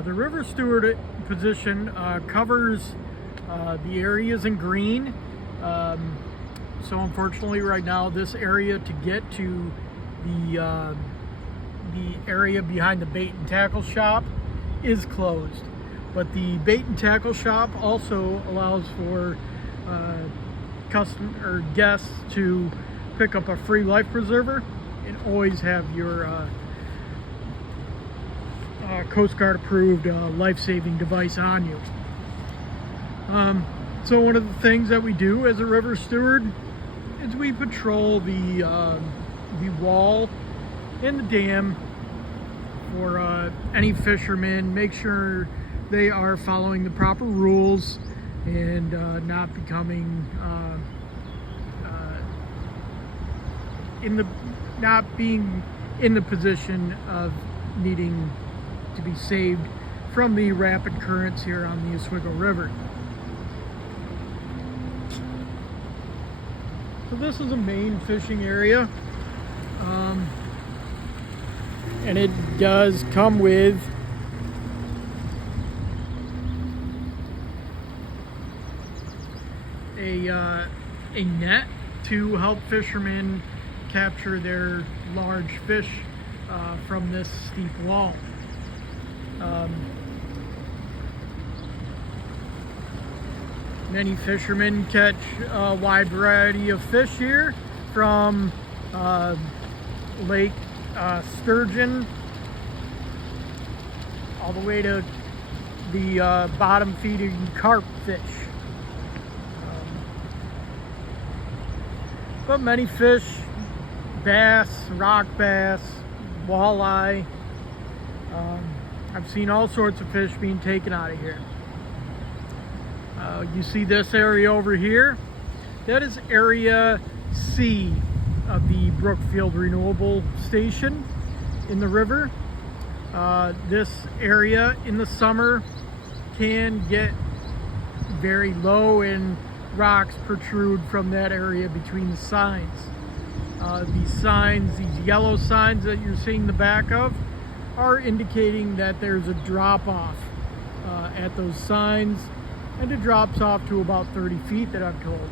The river steward position covers the areas in green. So unfortunately right now this area to get to the area behind the bait and tackle shop is closed. But the bait and tackle shop also allows for guests to pick up a free life preserver and always have your Coast Guard approved life-saving device on you. So one of the things that we do as a river steward is we patrol the wall and the dam for any fishermen, make sure they are following the proper rules and not becoming not being in the position of needing to be saved from the rapid currents here on the Oswego River. So this is a main fishing area, and it does come with a net to help fishermen capture their large fish from this steep wall. Many fishermen catch a wide variety of fish here, from lake sturgeon all the way to the bottom feeding carp fish. But many fish, bass, rock bass, walleye, I've seen all sorts of fish being taken out of here. You see this area over here? That is area C of the Brookfield Renewable Station in the river. This area in the summer can get very low and rocks protrude from that area between the signs. These signs, these yellow signs that you're seeing the back of, are indicating that there's a drop-off at those signs, and it drops off to about 30 feet that I'm told.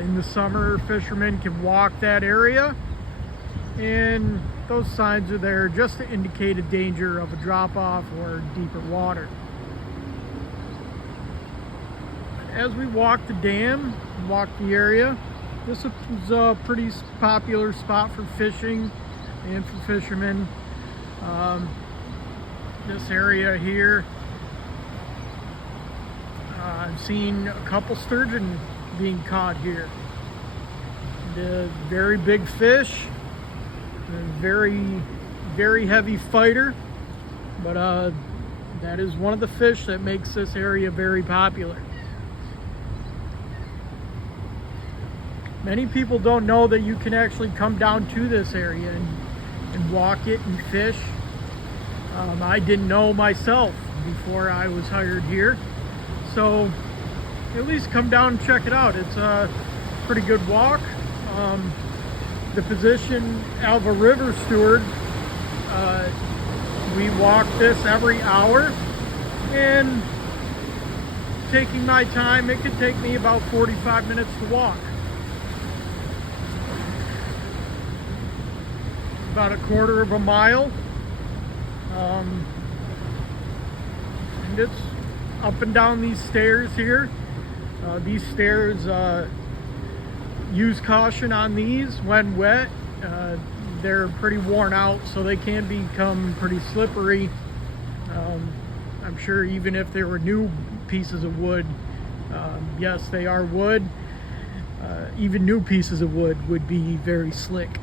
In the summer, fishermen can walk that area, and those signs are there just to indicate a danger of a drop-off or deeper water. As we walk the dam, walk the area, this is a pretty popular spot for fishing and for fishermen. This area here, I've seen a couple sturgeon being caught here. The very big fish, very, very heavy fighter, but that is one of the fish that makes this area very popular. Many people don't know that you can actually come down to this area and walk it and fish. I didn't know myself before I was hired here. So at least come down and check it out. It's a pretty good walk. The position of a river steward, we walk this every hour, and taking my time, it could take me about 45 minutes to walk. About a quarter of a mile. And it's up and down these stairs here. These stairs, use caution on these when wet. They're pretty worn out, so they can become pretty slippery. I'm sure even if they were new pieces of wood, yes, they are wood, even new pieces of wood would be very slick.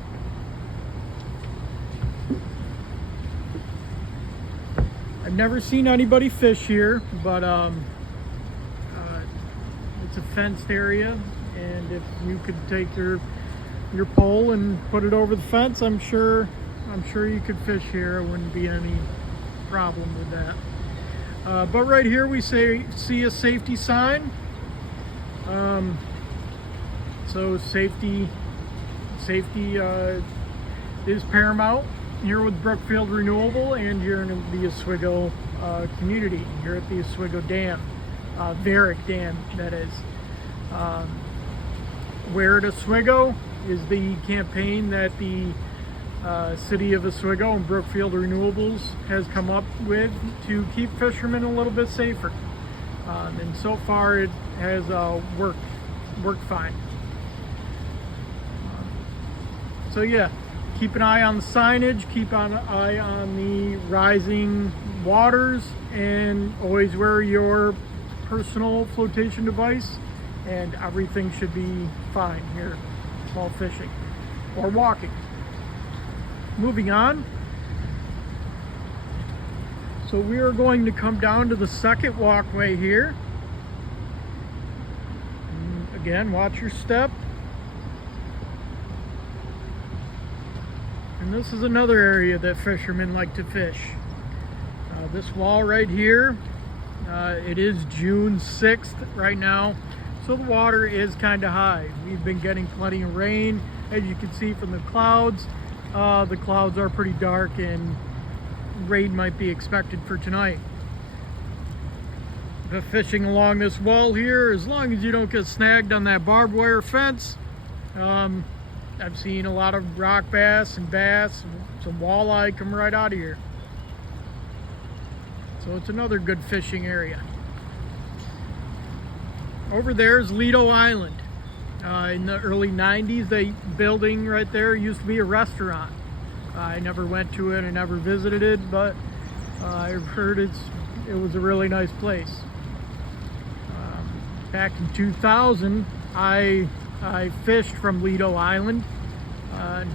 I've never seen anybody fish here, but it's a fenced area, and if you could take your pole and put it over the fence, I'm sure you could fish here. It wouldn't be any problem with that. But right here we see a safety sign. So safety is paramount. here with Brookfield Renewable, and here in the Oswego community, here at the Oswego Dam, Varick Dam, that is. Where at Oswego is the campaign that the City of Oswego and Brookfield Renewables has come up with to keep fishermen a little bit safer. And so far it has worked fine. So yeah, keep an eye on the signage, keep an eye on the rising waters, and always wear your personal flotation device, and everything should be fine here while fishing or walking. Moving on. So we are going to come down to the second walkway here. And again, watch your step. And this is another area that fishermen like to fish. This wall right here, it is June 6th right now, so the water is kind of high. We've been getting plenty of rain. As you can see from the clouds are pretty dark, and rain might be expected for tonight. The fishing along this wall here, as long as you don't get snagged on that barbed wire fence, I've seen a lot of rock bass and bass, some walleye come right out of here. So it's another good fishing area. Over there is Lido Island. In the early 90s, the building right there used to be a restaurant. I never went to it, I never visited it, but I've heard it was a really nice place. Back in 2000, I fished from Lido Island. I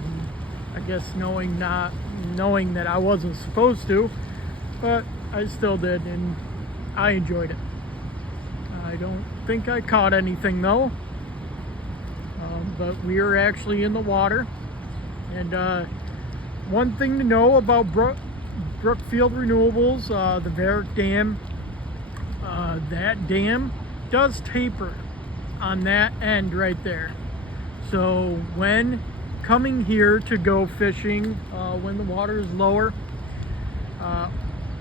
guess knowing that I wasn't supposed to, but I still did, and I enjoyed it. I don't think I caught anything though, but we are actually in the water. And one thing to know about Brookfield Renewables, the Varick Dam, that dam does taper on that end right there. So when coming here to go fishing, when the water is lower,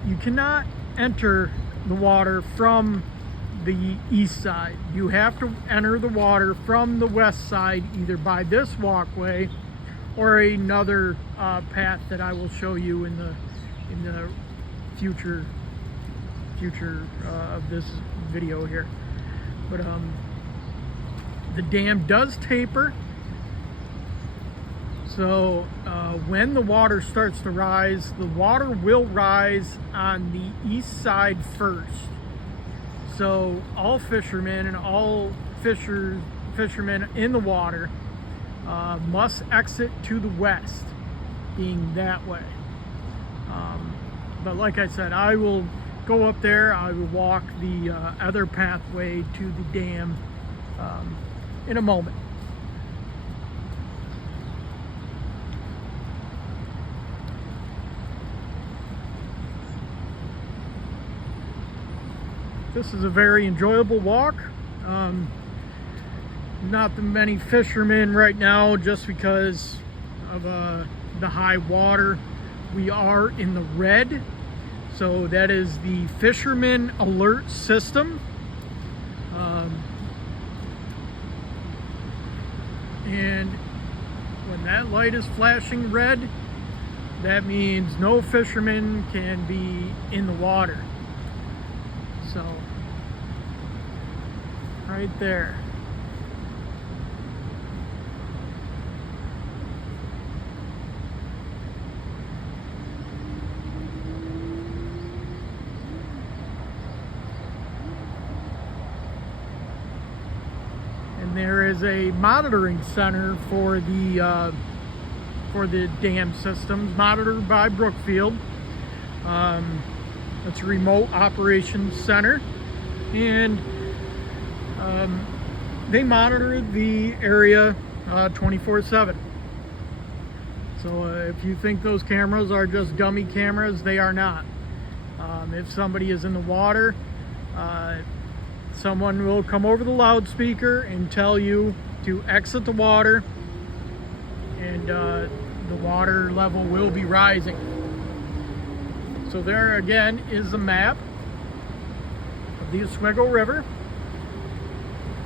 you cannot enter the water from the east side. You have to enter the water from the west side, either by this walkway or another path that I will show you in the future of this video here. But the dam does taper, so when the water starts to rise, the water will rise on the east side first. So all fishermen and all fishermen in the water must exit to the west, being that way. But like I said, I will go up there, I will walk the other pathway to the dam in a moment. This is a very enjoyable walk. Not that many fishermen right now, just because of the high water. We are in the red, so that is the fisherman alert system. And when that light is flashing red, that means no fisherman can be in the water. So, right there. And there is a monitoring center for the dam systems, monitored by Brookfield. It's a remote operations center, and they monitor the area 24/7. So if you think those cameras are just dummy cameras, they are not. If somebody is in the water, someone will come over the loudspeaker and tell you to exit the water, and the water level will be rising. So there again is a map of the Oswego River,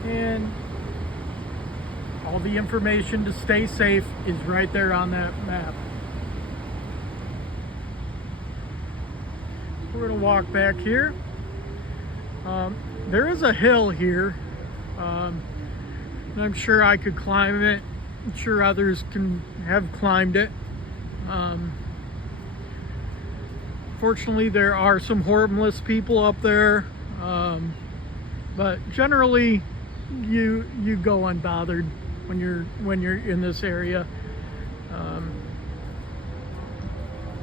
and all the information to stay safe is right there on that map. We're going to walk back here. There is a hill here. I'm sure I could climb it. I'm sure others have climbed it. Fortunately, there are some homeless people up there, but generally, you go unbothered when you're in this area.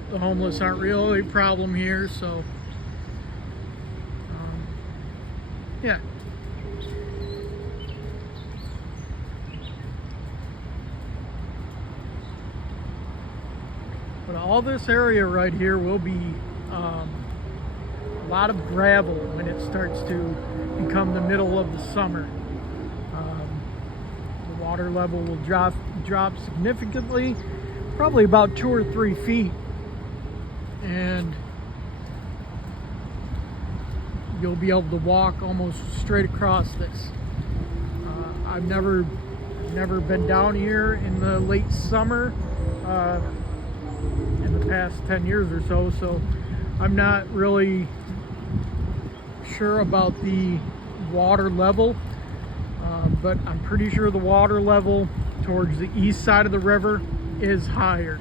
The homeless aren't really a problem here, so yeah. But all this area right here will be a lot of gravel when it starts to become the middle of the summer. The water level will drop significantly, probably about 2 or 3 feet, and you'll be able to walk almost straight across this. I've never been down here in the late summer in the past 10 years or so, so I'm not really sure about the water level, but I'm pretty sure the water level towards the east side of the river is higher.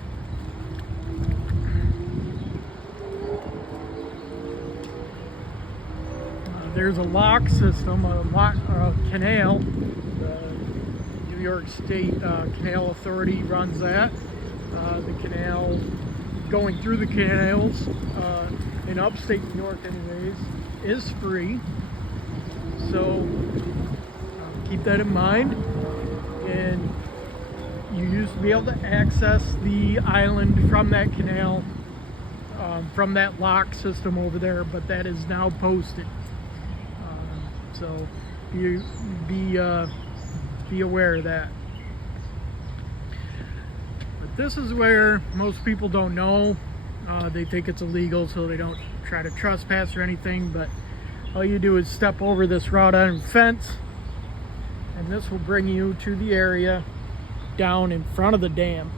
There's a lock system, a canal. The New York State Canal Authority runs that. The canal, going through the canals in upstate New York anyways, is free. So keep that in mind. And you used to be able to access the island from that canal, from that lock system over there, but that is now posted. So be aware of that. But this is where most people don't know. They think it's illegal, so they don't try to trespass or anything. But all you do is step over this wrought iron fence, and this will bring you to the area down in front of the dam.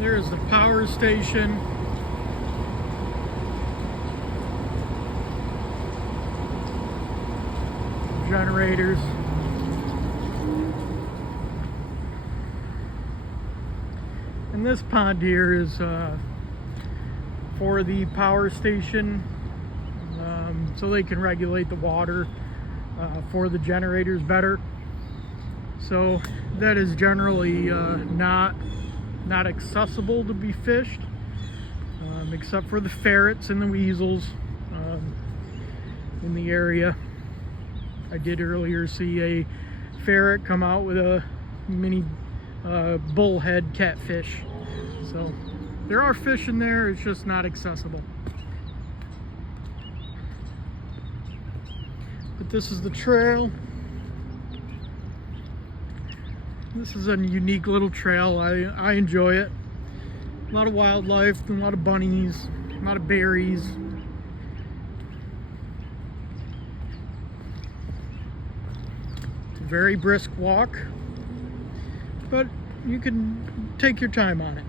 There's the power station. Generators. And this pond here is for the power station, so they can regulate the water for the generators better. So that is generally not accessible to be fished, except for the ferrets and the weasels in the area. I did earlier see a ferret come out with a mini bullhead catfish. So there are fish in there, it's just not accessible. But this is the trail. This is a unique little trail. I enjoy it. A lot of wildlife, a lot of bunnies, a lot of berries. It's a very brisk walk, but you can take your time on it.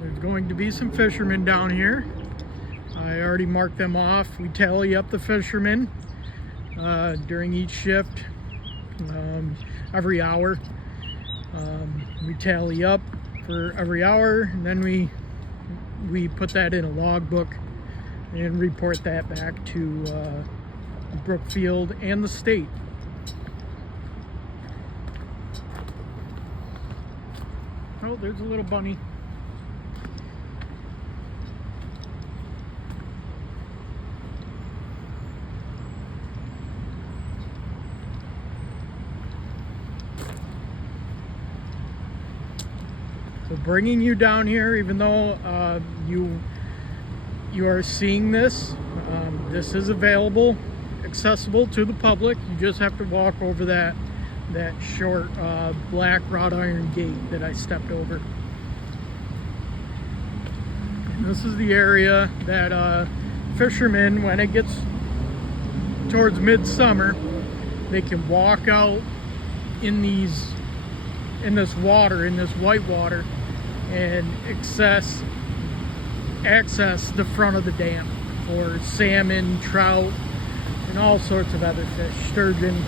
There's going to be some fishermen down here. I already marked them off. We tally up the fishermen during each shift, every hour. We tally up for every hour, and then we put that in a logbook and report that back to Brookfield and the state. Oh, there's a little bunny. So bringing you down here, even though you are seeing this, this is available, accessible to the public. You just have to walk over that short black wrought iron gate that I stepped over. And this is the area that fishermen, when it gets towards midsummer, they can walk out in this water, in this white water, and access the front of the dam for salmon, trout, and all sorts of other fish, sturgeon.